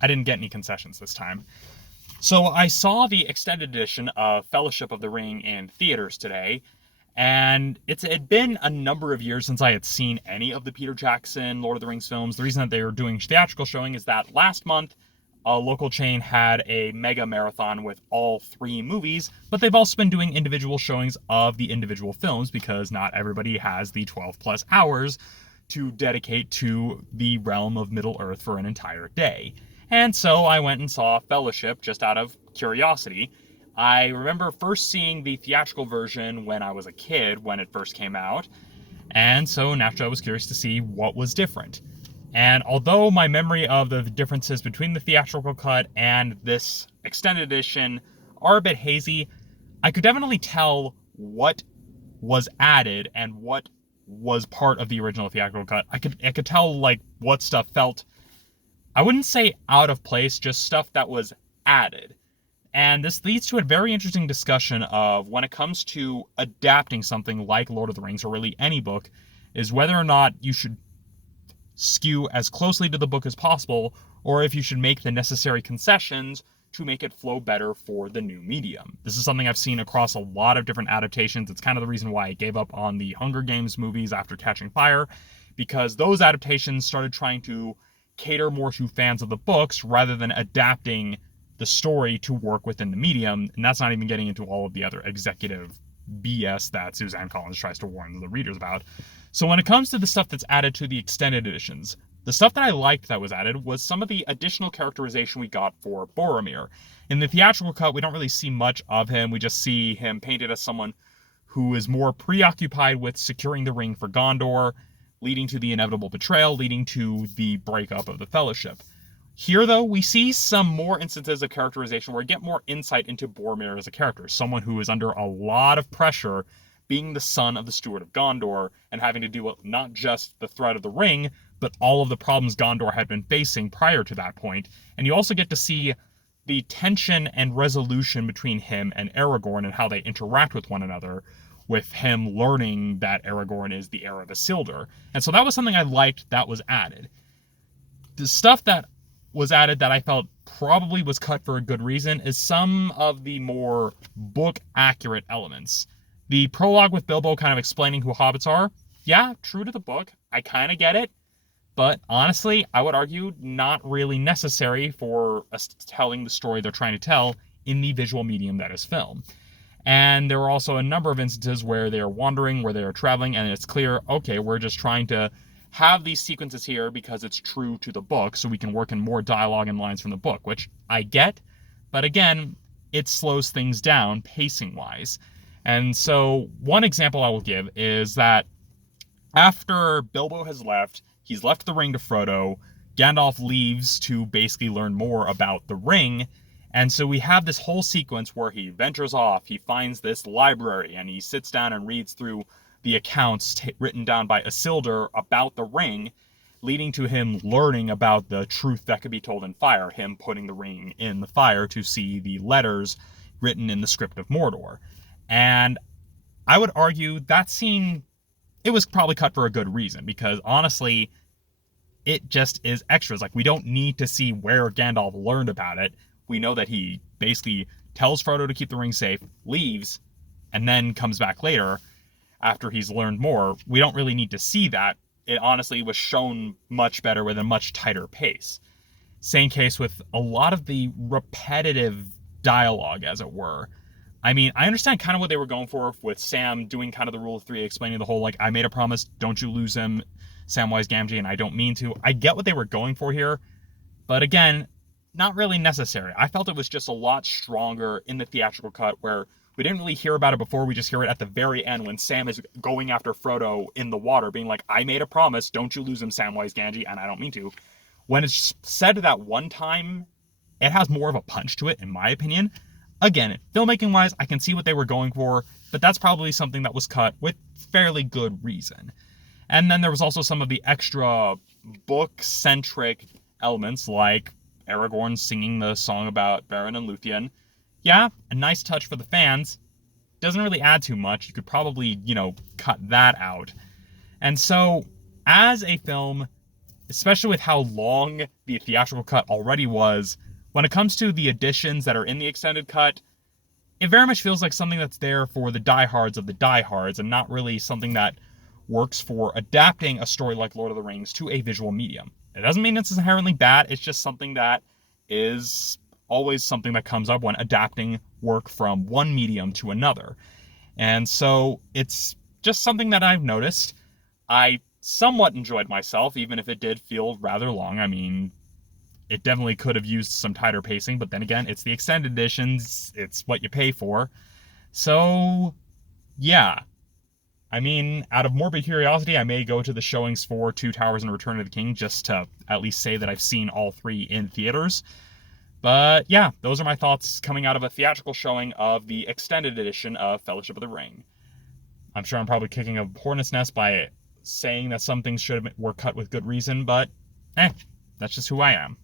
I didn't get any concessions this time. So I saw the extended edition of Fellowship of the Ring in theaters today, and it had been a number of years since I had seen any of the Peter Jackson Lord of the Rings films. The reason that they were doing theatrical showing is that last month, a local chain had a mega marathon with all 3 movies, but they've also been doing individual showings of the individual films because not everybody has the 12 plus hours to dedicate to the realm of Middle-earth for an entire day. And so I went and saw Fellowship just out of curiosity. I remember first seeing the theatrical version when I was a kid, when it first came out, and so naturally I was curious to see what was different. And although my memory of the differences between the theatrical cut and this extended edition are a bit hazy, I could definitely tell what was added and what was part of the original theatrical cut. I could tell like what stuff felt, I wouldn't say out of place, just stuff that was added. And this leads to a very interesting discussion of when it comes to adapting something like Lord of the Rings, or really any book, is whether or not you should skew as closely to the book as possible, or if you should make the necessary concessions to make it flow better for the new medium. This is something I've seen across a lot of different adaptations. It's kind of the reason why I gave up on the Hunger Games movies after Catching Fire, because those adaptations started trying to cater more to fans of the books rather than adapting the story to work within the medium, and that's not even getting into all of the other executive BS that Suzanne Collins tries to warn the readers about. So when it comes to the stuff that's added to the extended editions, the stuff that I liked that was added was some of the additional characterization we got for Boromir. In the theatrical cut, we don't really see much of him. We just see him painted as someone who is more preoccupied with securing the ring for Gondor, leading to the inevitable betrayal, leading to the breakup of the Fellowship. Here, though, we see some more instances of characterization where we get more insight into Boromir as a character, someone who is under a lot of pressure, being the son of the Steward of Gondor, and having to deal with not just the threat of the ring, but all of the problems Gondor had been facing prior to that point. And you also get to see the tension and resolution between him and Aragorn and how they interact with one another, with him learning that Aragorn is the heir of Isildur. And so that was something I liked that was added. The stuff that was added that I felt probably was cut for a good reason is some of the more book-accurate elements. The prologue with Bilbo kind of explaining who hobbits are, yeah, true to the book, I kind of get it, but honestly, I would argue not really necessary for us telling the story they're trying to tell in the visual medium that is film. And there are also a number of instances where they are wandering, where they are traveling, and it's clear, okay, we're just trying to have these sequences here because it's true to the book, so we can work in more dialogue and lines from the book, which I get, but again, it slows things down pacing-wise. And so one example I will give is that after Bilbo has left, he's left the ring to Frodo, Gandalf leaves to basically learn more about the ring, and so we have this whole sequence where he ventures off, he finds this library, and he sits down and reads through the accounts written down by Isildur about the ring, leading to him learning about the truth that could be told in fire, him putting the ring in the fire to see the letters written in the script of Mordor. And I would argue that scene, it was probably cut for a good reason, because honestly, it just is extras. Like, we don't need to see where Gandalf learned about it. We know that he basically tells Frodo to keep the ring safe, leaves, and then comes back later after he's learned more. We don't really need to see that. It honestly was shown much better with a much tighter pace. Same case with a lot of the repetitive dialogue, as it were. I mean, I understand kind of what they were going for with Sam doing kind of the rule of 3, explaining the whole, like, I made a promise, don't you lose him, Samwise Gamgee, and I don't mean to. I get what they were going for here, but again, not really necessary. I felt it was just a lot stronger in the theatrical cut, where we didn't really hear about it before, we just hear it at the very end when Sam is going after Frodo in the water, being like, I made a promise, don't you lose him, Samwise Gamgee, and I don't mean to. When it's said that one time, it has more of a punch to it, in my opinion. Again, filmmaking-wise, I can see what they were going for, but that's probably something that was cut with fairly good reason. And then there was also some of the extra book-centric elements, like Aragorn singing the song about Beren and Luthien. Yeah, a nice touch for the fans. Doesn't really add too much. You could probably, cut that out. And so, as a film, especially with how long the theatrical cut already was, when it comes to the additions that are in the extended cut, it very much feels like something that's there for the diehards of the diehards and not really something that works for adapting a story like Lord of the Rings to a visual medium. It doesn't mean it's inherently bad, it's just something that is always something that comes up when adapting work from one medium to another. And so it's just something that I've noticed. I somewhat enjoyed myself, even if it did feel rather long. I mean, it definitely could have used some tighter pacing, but then again, it's the extended editions, it's what you pay for. So, yeah. I mean, out of morbid curiosity, I may go to the showings for Two Towers and Return of the King just to at least say that I've seen all three in theaters. But yeah, those are my thoughts coming out of a theatrical showing of the extended edition of Fellowship of the Ring. I'm sure I'm probably kicking a hornet's nest by saying that some things were cut with good reason, but that's just who I am.